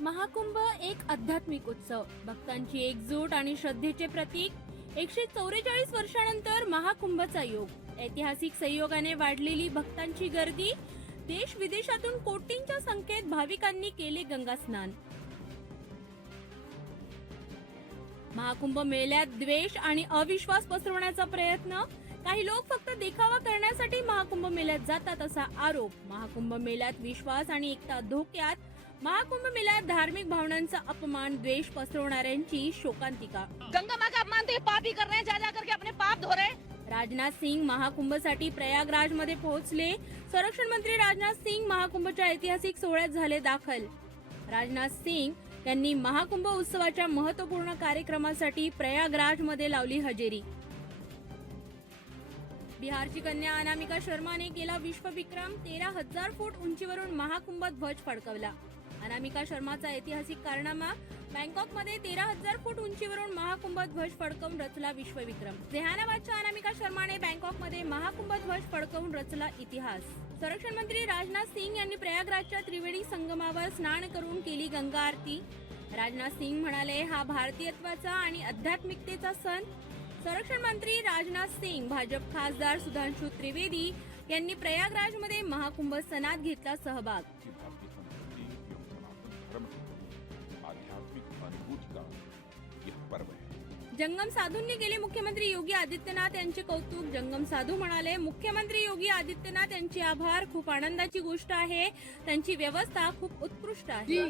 महाकुंभ एक आध्यात्मिक उत्सव, भक्तांची एकजूट आणि श्रद्धेचे प्रतीक. 144 वर्षानंतर महाकुंभचा योग. ऐतिहासिक संयोगाने वाढलेली भक्तांची गर्दी. देश विदेशातून कोटींच्या संख्येत भाविकांनी केले गंगा स्नान. महाकुंभ मेळ्यात द्वेष आणि अविश्वास पसरवण्याचा प्रयत्न. काही लोक फक्त देखावा करण्यासाठी महाकुंभ मेळ्यात जातात असा आरोप. महाकुंभ मेळ्यात विश्वास आणि एकता धोक्यात. महाकुंभ मेळ्यात धार्मिक भावनांचा अपमान, द्वेष पसरवणाऱ्यांची शोकांतिका. गंगा माँ का अपमान तो ये पाप ही कर रहे हैं, जा जा करके अपने पाप धो रहे हैं. राजनाथ सिंग महाकुंभसाठी प्रयागराज मध्ये पोहोचले. संरक्षण मंत्री राजनाथ सिंग महाकुंभच्या ऐतिहासिक सोहळ्यात झाले दाखल. राजनाथ सिंग यांनी महाकुंभ उत्सवाच्या महत्त्वपूर्ण कार्यक्रमासाठी प्रयागराज मध्ये लावली हजेरी. बिहारची कन्या अनामिका शर्माने केला विश्वविक्रम. 13,000 फूट उंचीवरून महाकुंभ ध्वज फडकवला. अनामिका शर्माचा ऐतिहासिक कारनामा. बँकॉकमध्ये 13,000 फूट उंचीवरून महाकुंभ ध्वज फडकवून रचला विश्वविक्रम. जेहानाबादच्या अनामिका शर्माने बँकॉकमध्ये महाकुंभ ध्वज फडकवून रचला इतिहास. संरक्षण मंत्री राजनाथ सिंग यांनी प्रयागराजच्या त्रिवेणी संगमावर स्नान करून केली गंगा आरती. राजनाथ सिंग म्हणाले, हा भारतीयत्वाचा आणि आध्यात्मिकतेचा सण. संरक्षण मंत्री राजनाथ सिंग, भाजप खासदार सुधांशु त्रिवेदी यांनी प्रयागराजमध्ये महाकुंभ सणात घेतला सहभाग. जंगम साधूंनी केले मुख्यमंत्री योगी आदित्यनाथ यांचे कौतुक. जंगम साधू म्हणाले, मुख्यमंत्री योगी आदित्यनाथ यांचे आभार. खूप आनंदाची गोष्ट आहे. त्यांची व्यवस्था खूप उत्कृष्ट आहे.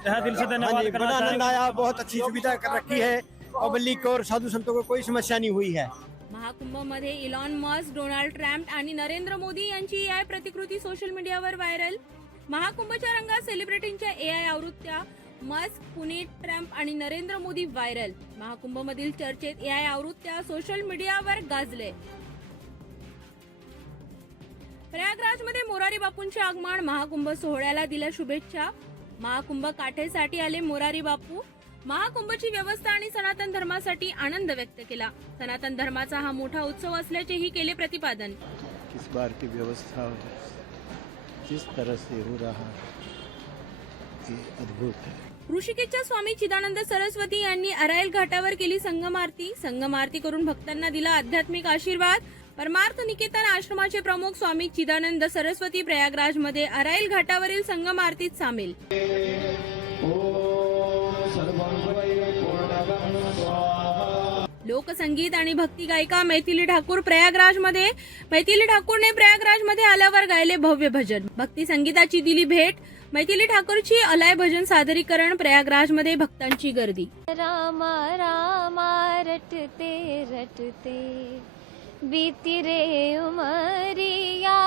बड़ा आनंद आया, बहुत अच्छी सुविधा कर रखी है और पब्लिक और साधु संतों को कोई समस्या नहीं हुई है. महाकुंभ मध्ये इलॉन मस्क, डोनाल्ड ट्रम्प आणि नरेंद्र मोदी यांची एआय प्रतिकृती सोशल मीडियावर व्हायरल. महाकुंभच्या रंगात सेलिब्रिटींच्या एआय आवृत्त्या. मस्क, पुनीत, ट्रम्प आणि नरेंद्र मोदी व्हायरल. महाकुंभ मधील चर्चेत एआय आवृत्त्या सोशल मीडियावर गाजले. प्रयागराज मध्ये मोरारी बापूंचे आगमन. महाकुंभ सोहळ्याला दिल्या शुभेच्छा. महाकुंभ काठेसाठी आले मोरारी बापू. महाकुंभची व्यवस्था आणि सनातन धर्मासाठी आनंद व्यक्त केला. सनातन धर्माचा हा मोठा उत्सव असल्याचेही केले प्रतिपादन. इस बार की व्यवस्था जिस तरह से हो रहा है ये अद्भुत है. ऋषिकेशच्या स्वामी चिदानंद सरस्वती यांनी अरायल घाटावर केली संगम आरती. संगम आरती करून भक्तांना दिला आध्यात्मिक आशीर्वाद. परमार्थ निकेतन आश्रमाचे प्रमुख स्वामी चिदानंद सरस्वती प्रयागराज मध्ये अरायल घाटावरील संगम आरतीत सामील. लोकसंगीत आणि भक्ती गायिका मैथिली ठाकूर प्रयागराज मध्ये. मैथिली ठाकूरने प्रयागराज मध्ये आल्यावर गायले भव्य भजन. भक्ती संगीताची दिली भेट. मैथिली ठाकूरची अलाय भजन सादरीकरण. प्रयागराज मध्ये भक्तांची गर्दी. रामा रामा रटते रटते बीती रे उमरिया